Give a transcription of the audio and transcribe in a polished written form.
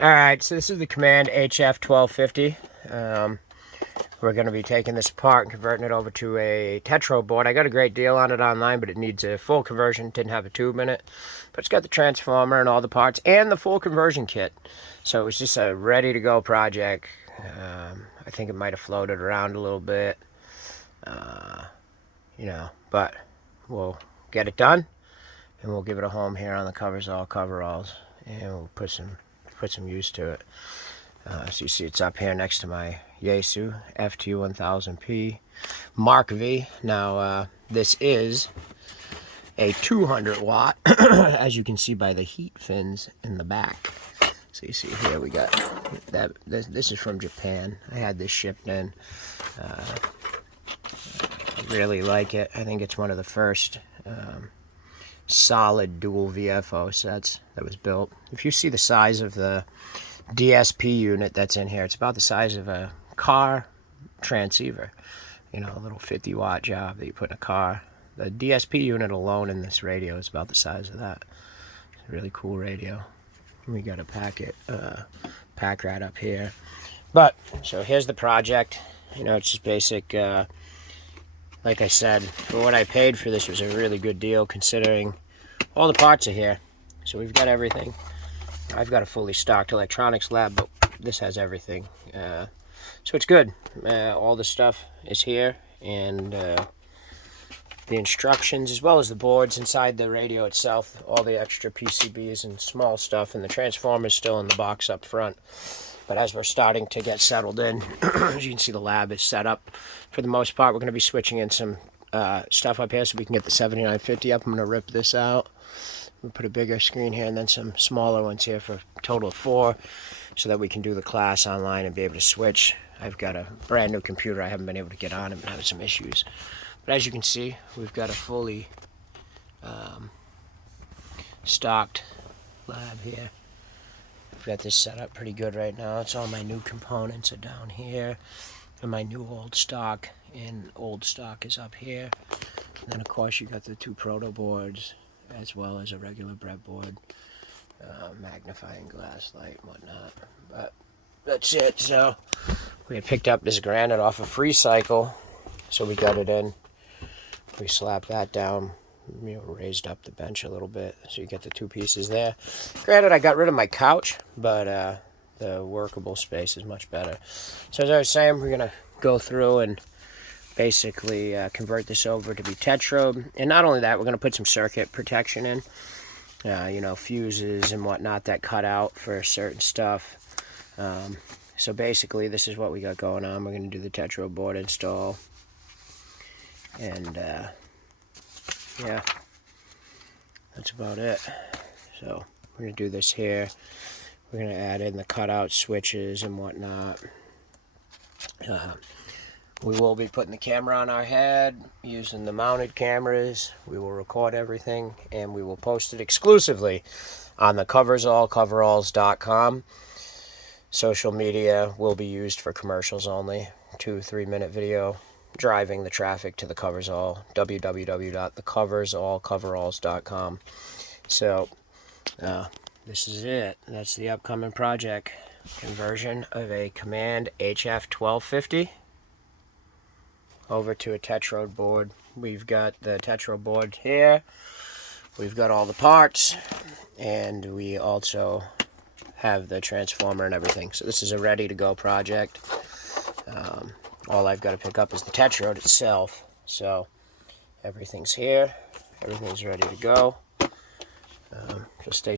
Alright, so this is the Command HF1250. We're going to be taking this apart and converting it over to a Tetrode board. I got a great deal on it online, but it needs a full conversion. It didn't have a tube in it. But it's got the transformer and all the parts and the full conversion kit. So it was just a ready-to-go project. I think it might have floated around a little bit. But we'll get it done. And we'll give it a home here on the coveralls. And we'll put some use to it. So you see it's up here next to my Yaesu FT1000P Mark V. Now this is a 200 watt, as you can see by the heat fins in the back. So you see here we got that. This is from Japan. I had this shipped in. I really like it. I think it's one of the first solid dual VFO sets that was built. If you see the size of the DSP unit that's in here, it's about the size of a car transceiver. You know, a little 50 watt job that you put in a car. The DSP unit alone in this radio is about the size of that. It's a really cool radio. We got a pack rat up here. But so here's the project. You know, it's just basic. Like I said, for what I paid for this was a really good deal considering all the parts are here. So we've got everything. I've got a fully stocked electronics lab, but this has everything. So it's good. All the stuff is here, and the instructions, as well as the boards inside the radio itself, all the extra PCBs and small stuff, and the transformer is still in the box up front. But as we're starting to get settled in, as you can see, the lab is set up. For the most part, we're going to be switching in some stuff up here so we can get the 7950 up. I'm going to rip this out. We'll put a bigger screen here and then some smaller ones here for a total of 4 so that we can do the class online and be able to switch. I've got a brand new computer I haven't been able to get on. I've been having some issues. But as you can see, we've got a fully stocked lab here. I've got this set up pretty good right now. It's all my new components are down here. And my new old stock, and old stock is up here. And then of course you got the 2 proto boards, as well as a regular breadboard, magnifying glass light and whatnot. But that's it. So we had picked up this granite off a free cycle, so we got it in. We slapped that down, you know, raised up the bench a little bit, so you get the 2 pieces there. Granted, I got rid of my couch, but the workable space is much better. So as I was saying, we're gonna go through and basically convert this over to be Tetrode. And not only that, we're going to put some circuit protection in. You know, fuses and whatnot that cut out for certain stuff. So basically, this is what we got going on. We're going to do the Tetrode board install. And, yeah, that's about it. So we're going to do this here. We're going to add in the cutout switches and whatnot. We will be putting the camera on our head, using the mounted cameras. We will record everything, and we will post it exclusively on the coveralls.com. Social media will be used for commercials only. 2-3 minute video driving the traffic to the Coversall, www.thecoveralls.com. So this is it. That's the upcoming project. Conversion of a Command HF1250 over to a Tetrode board. We've got the Tetrode board here. We've got all the parts, and we also have the transformer and everything. So this is a ready-to-go project. All I've got to pick up is the Tetrode itself. So everything's here. Everything's ready to go. Just stay